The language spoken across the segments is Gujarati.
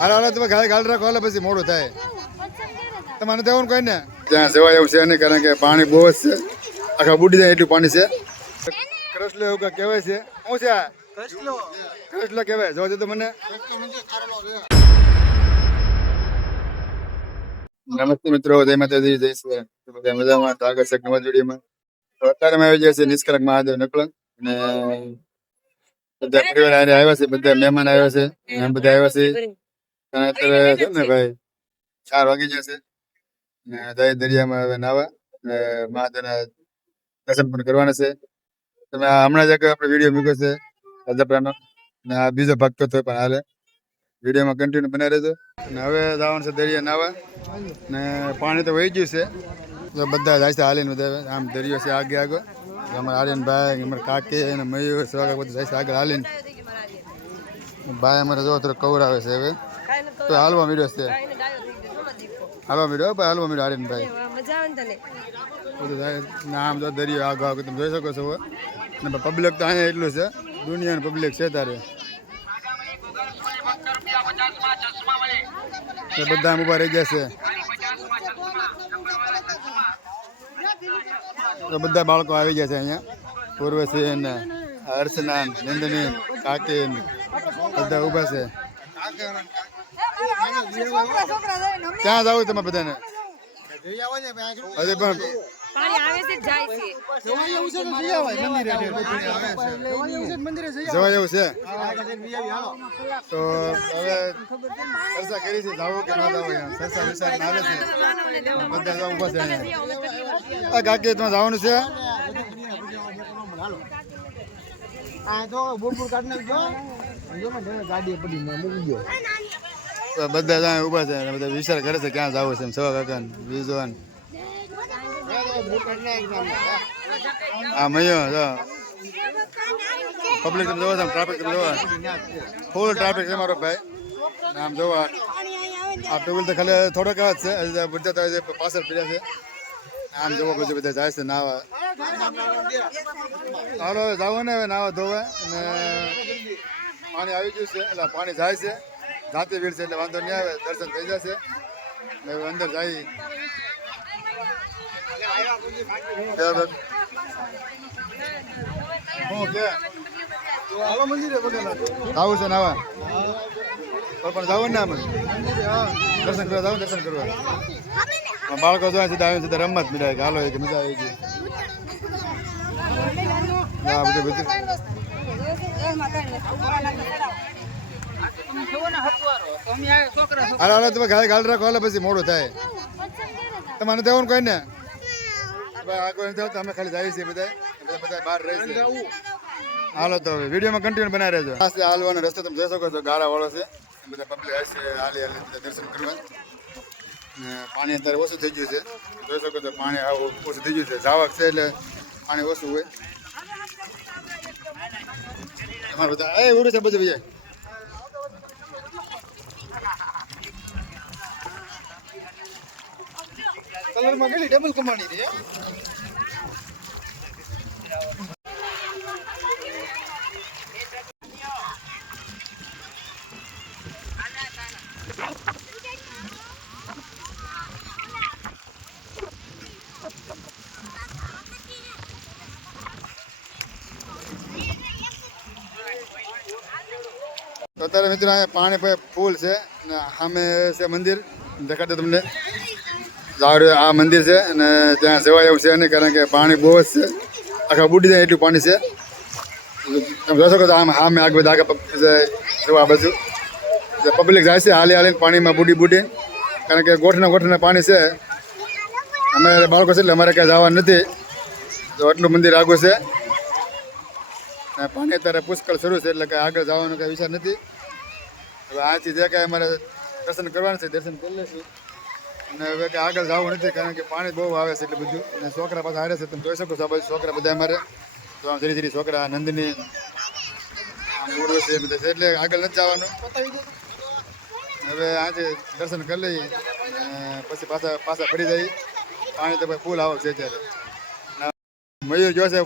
હાલો હાલો તમે ગાળ રાખો હાલો પછી મોડું થાય તમારે દેવાનું કઈ ને ત્યાં જવાય એવું છે નહીં કારણ કે પાણી બહુ જ છે આખા બુડી જાય એટલું પાણી છે કૃષ્ણ એવું કઈ કહેવાય છે શું છે કૃષ્ણ કહેવાય જોજો તો મને નમસ્તે મિત્રો જય માતાજી જય શ્રી બધા મજામાં તો આગળ છે નવા જોડીમાં તો અત્યારે અમે આવી ગયા છે નિષ્કલંક મહાદેવ નકલંક અને બધા પરિવાર આવ્યા છે બધા મહેમાન આવ્યા છે એમ બધા આવ્યા છે અને અત્યારે છે ને ભાઈ 4 વાગી જશે ને જય દરિયામાં હવે નાવા ને મહાદેવના દર્શન પણ કરવાના છે તમે હમણાં જ આપણે વિડીયો મૂક્યો છે રાજાપરાનો ને આ બીજો ભાગ તો પણ હાલે વિડીયોમાં કન્ટિન્યુ બનાવી રહેજો ને હવે જવાનું છે દરિયા નાવા ને પાણી તો વહી ગયું છે તો બધા જાય છે હાલીને બધા આમ દરિયો છે આગે આગળ અમારા આર્યનભાઈ અમારા કાકી અને મયુર સવાગા બધું જાય છે આગળ હાલીને ભાઈ અમારે જો થોડો કવર આવે છે હવે તો હાલવા મીડ્યો છે હાલવા મીડ્યો ભાઈ હાલવા મીડ્યો આર્યનભાઈ બધું જાય આમ જો દરિયો આગળ આગળ તમે જોઈ શકો છો અને પબ્લિક તો અહીંયા એટલું છે દુનિયાનું પબ્લિક છે તારે બધા ઉભા રહી ગયા છે તો બધા બાળકો આવી ગયા છે અહીંયા પૂર્વસી ને હર્ષના નંદની કાકી બધા ઉભા છે ક્યાં જાવ તમે બધાને હજી પણ જવાય એવું છે તો હવે ચર્ચા કરી છે જાવું કે ના જાવું ચર્ચા વિચાર આવે છે બધા ઉભા છે અહીંયા કાકી તમે જવાનું છે બધા ત્યાં ઉભા છે બધા વિચાર કરે છે ક્યાં જવું છે સવા કાકા બીજો હા મયો પબ્લિક તમે જોવો ટ્રાફિક તમે જોવો ફૂલ ટ્રાફિક છે મારો ભાઈ આમ જોવા આ ટેબલ તો ખાલી થોડોક જ છે બધા પાછળ પીડ્યા છે આમ જોવો બધું બધા જાય છે નાવા હાલો હવે જાવ ને હવે નાવા ધોવા અને પાણી આવી ગયું છે એટલે પાણી જાય છે જાતે વીડ છે એટલે વાંધો નહીં આવે દર્શન થઈ જશે હવે અંદર જાય આવું છે નાવા પણ જવું ને આમ દર્શન કરવા જાવ દર્શન કરવા બાળકો જોવા સીધા આવે સીધા રમત મીડાય હાલો કે મજા આવી ગઈ હા બધું બધું હાલો હાલો તમે ગાળ રાખો હાલો પછી મોડું થાય તમારે દેવાનું કઈ ને અમે ખાલી જઈએ છીએ બધા બધા બહાર રહે છે હાલો તો વિડીયોમાં કન્ટિન્યુ બનાવી રહેજો હાલવાનો રસ્તો તમે જોઈ શકો છો ગાળા વાળો છે બધા પબ્લિક હશે હાલી હાલી બધા દર્શન કરવા પાણી અત્યારે ઓછું થઈ ગયું છે જોઈ શકો છો પાણી આવું ઓછું થઈ ગયું છે જાવક છે એટલે પાણી ઓછું હોય તમારે બધા એ ઉડે છે બધું ભાઈ કલરમાં કેટલી ડબલ કમાણી છે અત્યારે મિત્રો અહીંયા પાણી ફૂલ છે ને સામે છે મંદિર દેખાડે તમને આ મંદિર છે અને ત્યાં જવાય એવું છે નહીં કારણ કે પાણી બહુ જ છે આખા બુડી જાય એટલું પાણી છે તમે જોઈ શકો છો આમ સામે આગળ બધા આગળ જોવા બાજુ પબ્લિક જાય છે હાલી હાલીને પાણીમાં બુડી કારણ કે ગોઠના પાણી છે અમે બાળકો છે એટલે અમારે ક્યાં જવાનું નથી તો આટલું મંદિર આગળ છે અને પાણી અત્યારે પુષ્કળ શરૂ છે એટલે કે આગળ જવાનો કંઈ વિચાર નથી હવે આથી જે કાંઈ અમારે દર્શન કરવાનું છે દર્શન કરી લઈશું અને હવે કે આગળ જવું નથી કારણ કે પાણી બહુ આવે છે એટલે બધું અને છોકરા પાછા હારે છે તમે જોઈ શકો છો બધું છોકરા બધા અમારે તો આમ ધીરે ધીરે છોકરા નંદની મૂળો છે બધા છે એટલે આગળ નથી જવાનું હવે આજે દર્શન કરી લઈએ પછી પાછા ફરી જઈએ પાણી તો ભાઈ ફૂલ આવક છે અત્યારે મયુર જોશે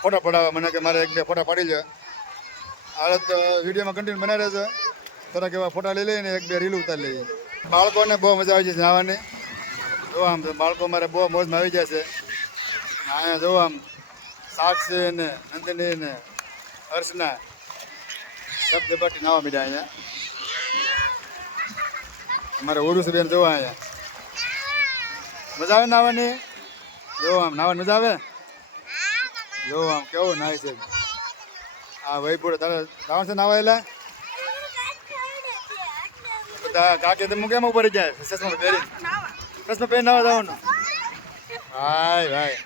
ફોટા પડાવવા મને કે મારે 1-2 ફોટા પાડી લે હાલત વિડીયોમાં કન્ટિન્યુ બનાવી રહેજો થોડાક એવા ફોટા લઈ લઈએ ને એક બે રીલ ઉતારી લઈએ. બાળકોને બહુ મજા આવી જશે નાહવાની. જો આમ બાળકો મારે બહુ મોજમાં આવી જશે. અહીંયા જો આમ સાક્ષી ને નંદિની ને હર્ષના સબ દબાટી નાવા મીડ્યા અહીંયા. અમારે ઓરુસી બેન જોવા અહીંયા મજા આવે નાવાની. જો આમ નાવાની મજા આવે. જો આમ કેવું નાય છે. હા વૈપુર તારે નાવા છે નાવાયેલા બધા કાકે તમે કેમ ઉપર જાય ચશ્મા પહેરી નાવા જવાનું. ભાઈ ભાઈ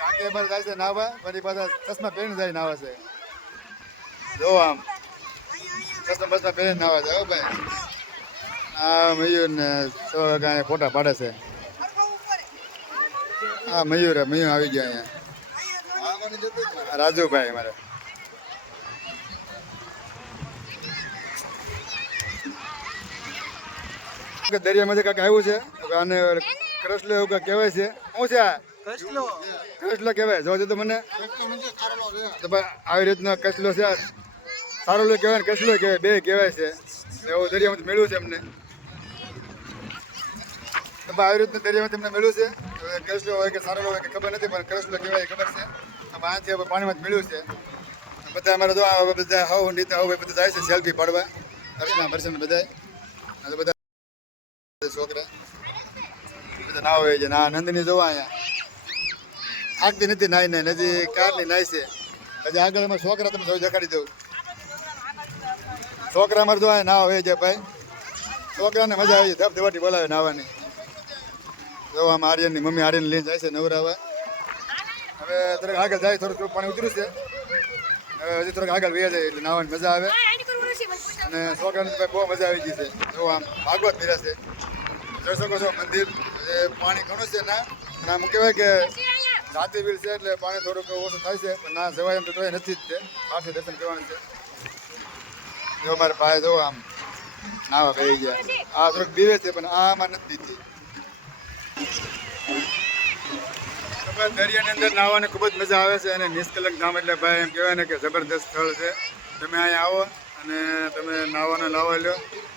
કાકે અમારે જાય છે નાવા પછી પાછા ચશ્મા પહેરીને જાય નાવા છે. જો આમ ચશ્મા પહેરીને નાવા છે. ભાઈ આ મયુર ને ફોટા પાડે છે. હા મયુર આવી ગયા અહીંયા. રાજુભાઈ મારે દરિયામાંથી કાંઈક આવ્યું છે અને કૃષ્ણ એવું કાંઈક કહેવાય છે. શું છે આ કૃષ્ણ કહેવાય? જોજો તો મને આવી રીતનો કસલો છે. સારો લો કહેવાય ને કસલો કહેવાય, બે કહેવાય છે. એવું દરિયામાંથી મેળવ્યું છે એમને. આવી રીતનું દરિયામાં તમને મેળવ્યું છે. કૃષ્ણ હોય કે સારો હોય કે ખબર નથી, પણ કૃષ્ણ કહેવાય ખબર છે. અહીંથી પાણીમાં મેળવ્યું છે. બધા અમારે જો બધા હવ નીતા હવ બધા જાય છે સેલ્ફી પાડવા. દર્શન બધા બધા છોકરા બધા નાવ હોય છે. ના નંદની જોવા અહીંયા આગતી નથી નાઈ ને હજી કારની નાય છે. હજી આગળ અમારે છોકરા તમે જોઈ દેખાડી દઉં. છોકરા અમારે જોવા નાવ હોય છે ભાઈ. છોકરાને મજા આવી ધબ ધબાટી બોલાવે નાવાની. જો આમ આર્યનની મમ્મી આર્યન લઈને જાય છે નવરાવા. હવે થોડુંક આગળ જાય, થોડુંક પાણી ઉતર્યું છે. હવે હજી થોડુંક આગળ વહી જાય એટલે નાવાની મજા આવે. અને છોકરાને બહુ મજા આવી ગઈ છે. જો આમ ભાગવત પીરા છે. જોઈ શકો છો મંદિર પાણી ઘણું છે ના. અને આમ કહેવાય કે જાતિ વીર છે એટલે પાણી થોડુંક ઓછું થાય છે, પણ ના જવાય એમ તો તોય નથી જ તે. પાસે દર્શન કરવાનું છે. જો મારા ભાઈ જો આમ નાવા કહી ગયા. આ થોડુંક બીવે છે પણ આમાં નથી દીધી. દરિયાની અંદર નાહવાની ખૂબ જ મજા આવે છે. અને નિષ્કલંક ધામ એટલે ભાઈ એમ કહેવાય ને કે જબરદસ્ત સ્થળ છે. તમે અહીંયા આવો અને તમે નાહવાનો લાવો લો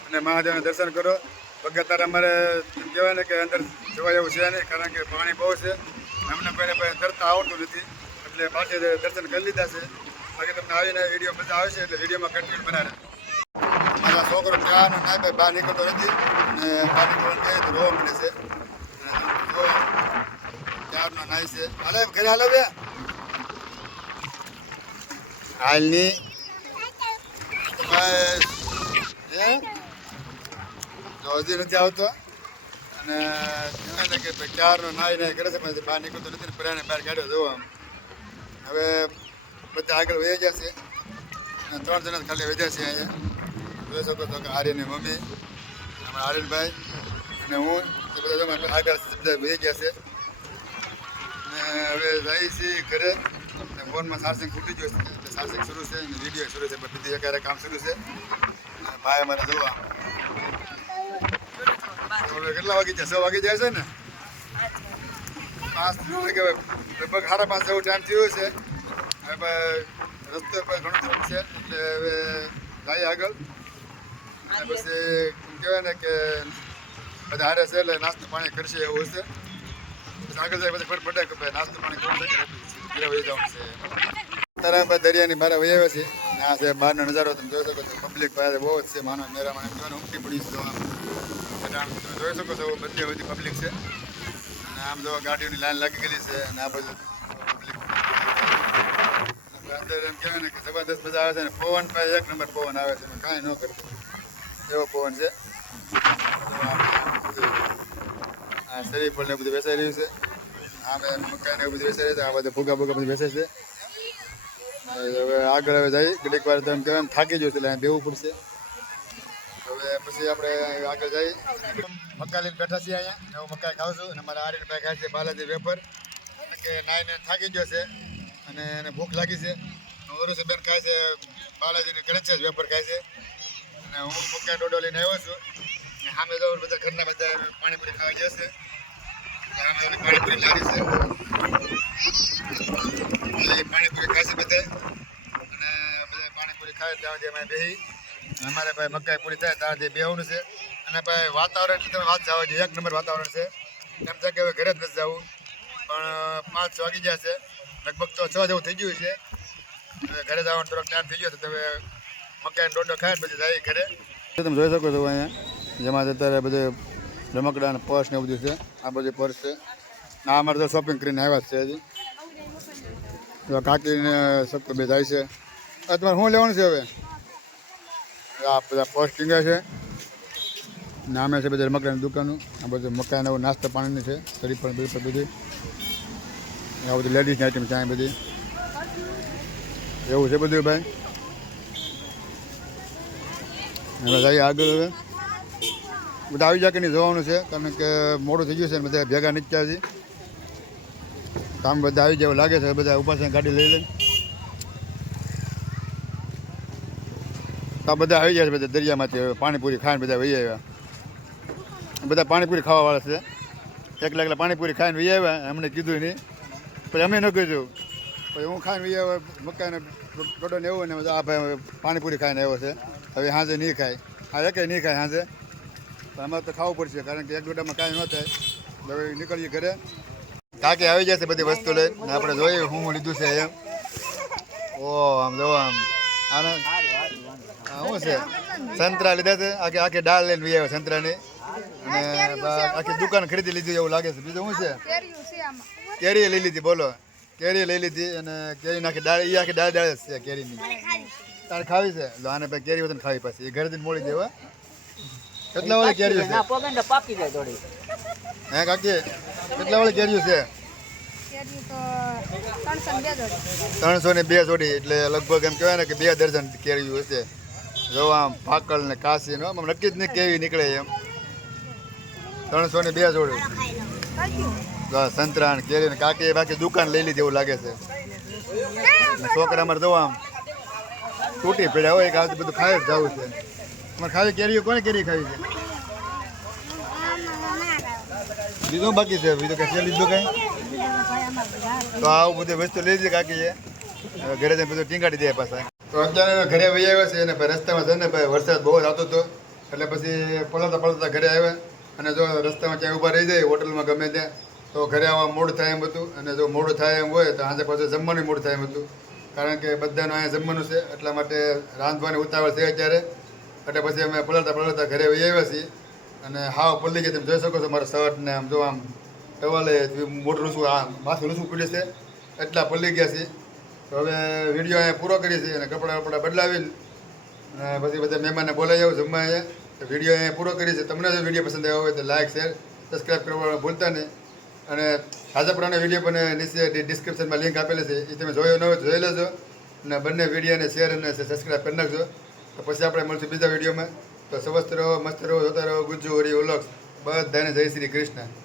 અને મહાદેવના દર્શન કરો. વગર અમારે એમ કહેવાય ને કે અંદર જવાય એવું છે નહીં, કારણ કે પાણી બહુ છે. અમને કોઈને તરતા આવડતું નથી એટલે પાછી દર્શન કરી લીધા છે. બાકી તમને આવીને વિડીયો મજા આવે છે એટલે વિડીયોમાં કન્ટિન્યુ બનાવે. મારા છોકરો ચાનો ના ભાઈ બહાર નીકળતો નથી અને બહાર નીકળવાનું કહે તો રોવા મળે છે. ચારનો નાય છે. હાલે ઘરે હાલે બે હાલની હજી નથી આવતો. અને કહેવાય કે ચારનો નાય નાય કરે છે પણ બહાર નીકળતો નથી ને પર્યાને બહાર કાઢ્યો જોવા. હવે બધા આગળ વહી જશે. 3 જણા ખાલી વધ્યા છે અહીંયા. જોઈ શકો છો કે આર્યની મમ્મી અમારા આર્યનભાઈ અને હું એ બધા આગળ બધા વહી ગયા છે. અને હવે જાય છે ઘરે. ફોનમાં ચાર્જિંગ ખૂટી ગયો છે એટલે ચાર્જિંગ શરૂ છે અને વિડીયો શરૂ છે. બધી જગ્યાએ કામ શરૂ છે. ભાઈ અમારે જોવા હવે કેટલા વાગી જાય? 6 વાગી જાય છે ને. 5 લગભગ 5:30 જેવો ટાઈમ થયો છે. હવે રસ્તો પર ઘણું થોડું છે એટલે હવે જાય આગળ. અને પછી કહેવાય ને કે બધા હારે છે એટલે નાસ્તો પાણી કરશે એવું હશે. પછી આગળ જાય પછી ખબર પડે કે ભાઈ નાસ્તો પાણી કરવું છે ઘરે વહી જવાનું છે. અત્યારે દરિયાની બહાર વહી આવ્યા છે. આ છે બહારનો નજારો. તમે જોઈ શકો છો પબ્લિક પાસે બહુ જ છે. માનો મેરામાં જોવાનું ઉમટી પડી છે. તમે જોઈ શકો છો બધી બધી પબ્લિક છે. અને આમ જો ગાડીઓની લાઈન લાગી ગયેલી છે. અને આ બધું પબ્લિક અંદર એમ કહેવાય ને કે જબરદસ્ત મજા આવે છે. અને પવન પાસે 1 નંબર પવન આવે છે. કાંઈ ન કરતો એવો પવન છે. આ શરીફળ ને બધું બેસાઈ રહ્યું છે. આમે મકાઈ ને બધું બેસાઈ રહ્યું છે. આ બધા ભૂગા ભૂગા બધું બેસે છે. હવે આગળ હવે જાય ઘડીક વાર તો એમ કહેવાય થાકી જશે એટલે બેવું પડશે. હવે પછી આપણે આગળ જઈએ. મકાઈ લઈને બેઠા છીએ અહીંયા. હું મકાઈ ખાઉં છું અને મારા આર્યનભાઈ ખાય છે બાલાજી વેફર. કે નાઈને થાકી ગયો છે અને એને ભૂખ લાગી છે. ઓરુસી બેન ખાય છે બાલાજીની ગણેશ વેફર ખાય છે. અને હું મકાઈ ડોડો લઈને આવ્યો છું. સામે જો બધા ઘરના બધા પાણીપુરી ખાવા જશે. સામે પાણીપુરી લાગી છે. પાણીપુરી ખાશે બધા અને બધા પાણીપુરી પૂરી ખાય ત્યાં સુધી અમે બેસી અમારે ભાઈ મકાઈ પૂરી થાય ત્યાં સુધી બેહવાનું છે અને ભાઈ વાતાવરણ એટલે તમે વાત જાવ એક નંબર વાતાવરણ છે એમ છે કે હવે ઘરે જ નથી જવું પણ 5 વાગી ગયા છે લગભગ તો 6 જેવું થઈ ગયું છે ઘરે જવાનો થોડોક ટાઈમ થઈ ગયો તો હવે મકાઈનો ડોડો ખાય પછી જાય ઘરે તમે જોઈ શકો છો અહીંયા જેમાં અત્યારે બધે રમકડા અને પર્સ ને બધું છે આ બધી પર્સ છે આ અમારે તો શોપિંગ કરીને આવ્યા છે હજી કાકીને સબ બે જાય છે તમારે શું લેવાનું છે હવે આ બધા પર્સ ટીંગા છે નામે છે બધા રમકડાની દુકાનો આ બધું મકાઈના એવું નાસ્તા પાણીની છે શરીર પણ બધી આ બધી લેડીઝની આઈટમ છે બધી એવું છે બધું ભાઈ હવે જઈએ આગળ હવે બધા આવી જાય કે નહીં જોવાનું છે કારણ કે મોડું થઈ ગયું છે ને બધા ભેગા નીચા છે કામ બધા આવી જાય એવું લાગે છે બધા ઊભા છે ગાડી લઈ લઈને તો બધા આવી જાય છે બધા દરિયામાંથી પાણીપુરી ખાઈને બધા વહી આવ્યા બધા પાણીપુરી ખાવાવાળા છે એકલા પાણીપુરી ખાઈને વહી આવ્યા એમને કીધું નહીં પછી અમે ન કીધું પછી હું ખાઈને વહી આવ્યો મકાઈનો ડોડો ને એવું ને આ ભાઈ પાણીપુરી ખાઈને આવ્યો છે હવે સાંજે નહીં ખાય હા એકે નહીં ખાય સાંજે અમારે તો ખાવું પડશે કારણ કે એક ડોડામાં કાંઈ ન થાય હવે નીકળીએ ઘરે કાકી આવી જશે બધી વસ્તુ લઈને આપણે જોઈએ હું લીધું છે એમ ઓ આમ જો આમ આનંદ શું છે સંતરા લીધા છે આખી દાળ લઈને વી આવ્યો સંતરાની અને આખી દુકાન ખરીદી લીધી એવું લાગે છે બીજું શું છે કેરી લઈ લીધી બોલો કેરી લઈ લીધી અને કેરી નાખી દાળ એ આખી દાળ છે કેરીની તારે ખાવી છે આને ભાઈ કેરી વતન ખાવી પાછી એ ઘરે જઈને મોડી દેવા કેટલા વાળી કેરીઓ છે પાકી જાય થોડી હે કાકી કેટલા વાળી કેરીઓ છે 302 જોડી એટલે લગભગ એમ કહેવાય ને કે 2 દર્જન કેરીઓ હશે જો આમ પાકલ ને કાશી નો નક્કી જ નહીં કેવી નીકળે એમ 302 જોડી સંતરા ને કેરી ને કાકી બાકી દુકાન લઈ લીધી એવું લાગે છે છોકરા અમારે જો આમ તૂટી પડ્યા હોય કે આ બધું ખાઈ જ જવું છે તમારે ખાવી કેરીઓ કોને કેરી ખાવી છે બીજું બાકી છે બીજું કઈ લીધું કઈ તો આવું બધી વસ્તુ લઈ લીધી કાકી છે ઘરે જઈને બધું ટીંગાડી દે પાછા તો અત્યારે ઘરે વહી આવ્યા છે અને રસ્તામાં છે ને ભાઈ વરસાદ બહુ જ આવતો હતો એટલે પછી પલળતા ઘરે આવ્યા અને જો રસ્તામાં ક્યાંય ઊભા રહી જાય હોટલમાં ગમે ત્યાં તો ઘરે આવવા મોડું થાય એમ હતું અને જો મોડું થાય એમ હોય તો આજે પાછું જમવાનું મોડું થાય એમ હતું કારણ કે બધાનું અહીંયા જમવાનું છે એટલા માટે રાંધવાની ઉતાવળ છે અત્યારે એટલે પછી અમે પલળતા ઘરે વહી આવ્યા છીએ અને હાવ પલ્લી ગયા તમે જોઈ શકો છો મારા શર્ટ ને આમ જો આમ ટવાલે મોટું લૂસું આ માથું લૂસું પડ્યું છે એટલા પલ્લી ગયા છીએ તો હવે વિડીયો અહીંયા પૂરો કરી છે અને કપડાં બદલાવીને અને પછી બધા મહેમાનને બોલાવી આવું જમવા અહીંયા વિડીયો અહીંયા પૂરો કરી છે તમને જો વિડીયો પસંદ આવ્યો હોય તો લાઇક શેર સબસ્ક્રાઈબ કરવા ભૂલતા નહીં અને હાજર પુરાનો વિડીયો પણ નીચે ડિસ્ક્રિપ્શનમાં લિંક આપેલી છે એ તમે જોયો ન હોય તો જોઈ લેજો અને બંને વિડીયોને શેર અને સબસ્ક્રાઈબ કરી નાખજો તો પછી આપણે મળશું બીજા વિડીયોમાં તો સ્વસ્થ રહો મસ્ત રહો જોતા રહો ગુજ્જુ હરી ઉલ્લોક્ષ બધાને જય શ્રી કૃષ્ણ